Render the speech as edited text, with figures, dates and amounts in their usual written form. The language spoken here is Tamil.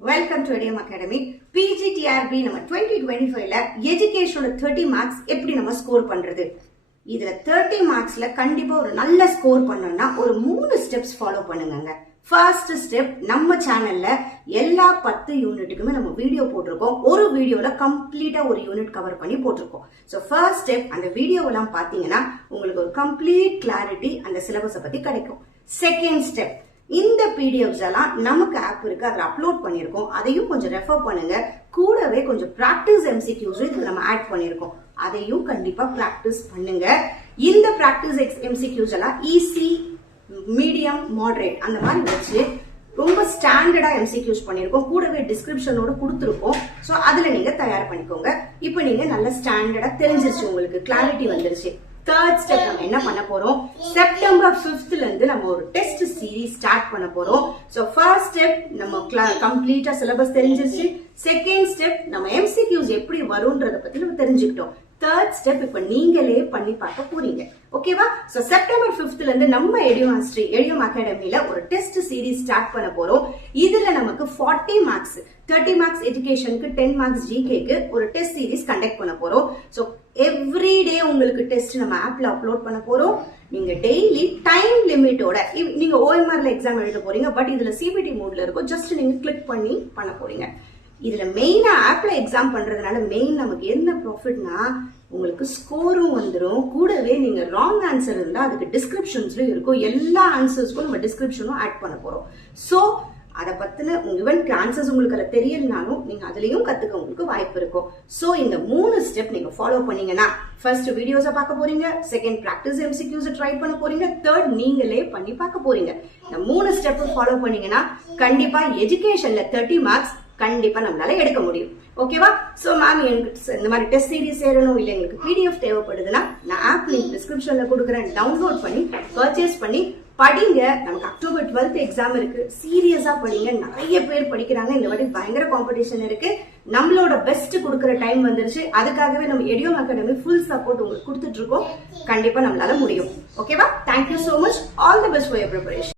Welcome to Idiom Academy. PGTRB நம்ம 2025ல எஜுகேஷனோட 30 மார்க்ஸ் எப்படி நம்ம ஸ்கோர் பண்றது? இதுல 30 மார்க்ஸ்ல கண்டிப்பா ஒரு நல்ல ஸ்கோர் பண்ணணும்னா ஒரு 3 ஸ்டெப்ஸ் ஃபாலோ பண்ணுங்க. ஃபர்ஸ்ட் ஸ்டெப், நம்ம சேனல்ல எல்லா 10 யூனிட்டுக்குமே நம்ம வீடியோ போட்டிருக்கோம். ஒரு வீடியோல கம்ப்ளீட்டா ஒரு யூனிட் கவர் பண்ணி போட்டிருக்கோம். ஸோ ஃபர்ஸ்ட் ஸ்டெப், அந்த வீடியோவெல்லாம் பாத்தீங்கன்னா உங்களுக்கு ஒரு கம்ப்ளீட் கிளாரிட்டி அந்த சிலபஸை பத்தி கிடைக்கும். செகண்ட் ஸ்டெப், இந்த பிடிஎஃப்ஸ் எல்லாம் நமக்கு ஆப் இருக்கு, அதில் அப்லோட் பண்ணிருக்கோம். அதையும் கொஞ்சம் ரெஃபர் பண்ணுங்க. கூடவே கொஞ்சம் பிராக்டிஸ் எம்சிக்யூஸ் இதுல நம்ம ஆட் பண்ணிருக்கோம். அதையும் கண்டிப்பா பிராக்டிஸ் பண்ணுங்க. இந்த பிராக்டிஸ் எம்சிக்யூஸ் எல்லாம் ஈஸி, மீடியம், மாடரேட் அந்த மாதிரி வச்சு ரொம்ப ஸ்டாண்டர்டா எம்சிக்யூஸ் பண்ணிருக்கோம். கூடவே டிஸ்கிரிப்ஷனோட கொடுத்துருக்கோம். ஸோ அதுல நீங்க தயார் பண்ணிக்கோங்க. இப்போ நீங்க நல்ல ஸ்டாண்டர்டா தெரிஞ்சிருச்சு, உங்களுக்கு கிளாரிட்டி வந்துருச்சு. தேர்ட் ஸ்டெப் நம்ம என்ன பண்ண போறோம், செப்டம்பர் 5th இருந்து நம்ம ஒரு டெஸ்ட் சீரீஸ் ஸ்டார்ட் பண்ண போறோம். சோ ஃபர்ஸ்ட் ஸ்டெப் நம்ம கம்ப்ளீட்டா சிலபஸ் தெரிஞ்சிருச்சு. செகண்ட் ஸ்டெப் நம்ம எம்சிக்யூஸ் எப்படி வரும்ன்றத பத்தி நம்ம தெரிஞ்சுக்கிட்டோம். தேர்ட் ஸ்டெப் இப்ப நீங்களே பண்ணி பார்க்க போறீங்க. ஓகேவா? சோ செப்டம்பர் 5th இருந்து நம்ம எடியம் அகாடமில ஒரு டெஸ்ட் சீரீஸ் ஸ்டார்ட் பண்ண போறோம். இதுல நமக்கு 40 மார்க்ஸ், 30 மார்க்ஸ் எஜுகேஷனுக்கு, 10 மார்க்ஸ் ஜிகேக்கு ஒரு டெஸ்ட் சீரீஸ் கண்டக்ட் பண்ண போறோம். சோ எவ்ரி டே உங்களுக்கு டெஸ்ட் நம்ம ஆப்ல அப்லோட் பண்ண போறோம். நீங்க டெய்லி டைம் லிமிட்டோட, நீங்க ஓஎம்ஆர்ல எக்ஸாம் எழுத போறீங்க, பட் இதுல சிபிடி மோட்ல இருக்கும். ஜஸ்ட் நீங்க கிளிக் பண்ணி பண்ண போறீங்க. இதுல மெயினா ஆப்ல எக்ஸாம் பண்றதுனால மெயின் நமக்கு என்ன ப்ராஃபிட்னா, உங்களுக்கு ஸ்கோரும் வந்துடும். கூடவே நீங்க ராங் ஆன்சர் இருந்தா அதுக்கு டிஸ்கிரிப்ஷன்ஸ்லயும் இருக்கும். எல்லா ஆன்சர்ஸ்க்கும் நம்ம டிஸ்கிரிப்ஷனும் ஆட் பண்ண போறோம். சோ அதை பத்தின ஈவன் ஆன்சர்ஸ் உங்களுக்கு அதில் தெரியலனாலும் நீங்க அதுலயும் கத்துக்க உங்களுக்கு வாய்ப்பு இருக்கும். சோ இந்த 3 ஸ்டெப் நீங்க ஃபாலோ பண்ணீங்கன்னா, ஃபர்ஸ்ட் வீடியோஸை பார்க்க போறீங்க, செகண்ட் பிராக்டிஸ் எம்சிக்யூஸ் ட்ரை பண்ண போறீங்க, தேர்ட் நீங்களே பண்ணி பார்க்க போறீங்க. இந்த 3 ஸ்டெப் ஃபாலோ பண்ணீங்கன்னா கண்டிப்பா எஜுகேஷன்ல 30 மார்க்ஸ் கண்டிப்பா நம்மளால எடுக்க முடியும். ஓகேவா? சோ மேம், எனக்கு இந்த மாதிரி டெஸ்ட் சீரீஸ் சேரணும், இல்ல எங்களுக்கு பிடிஎஃப் தேவைப்படுதுன்னா நான் ஆப் லிங்க் டிஸ்கிரிப்ஷன்ல கொடுக்குறேன். டவுன்லோட் பண்ணி பர்ச்சேஸ் பண்ணி படிங்க. நமக்கு அக்டோபர் 12th எக்ஸாம் இருக்கு. சீரியஸா படிங்க. நிறைய பேர் படிக்கிறாங்க. இந்த வாட்டி பயங்கர காம்படிஷன் இருக்கு. நம்மளோட பெஸ்ட் கொடுக்குற டைம் வந்துருச்சு. அதுக்காகவே நம்ம எடியம் அகாடமி ஃபுல் சப்போர்ட் உங்களுக்கு கொடுத்துட்டு இருக்கோம். கண்டிப்பா நம்மளால முடியும். ஓகேவா? Thank you so much. All the best for your preparation.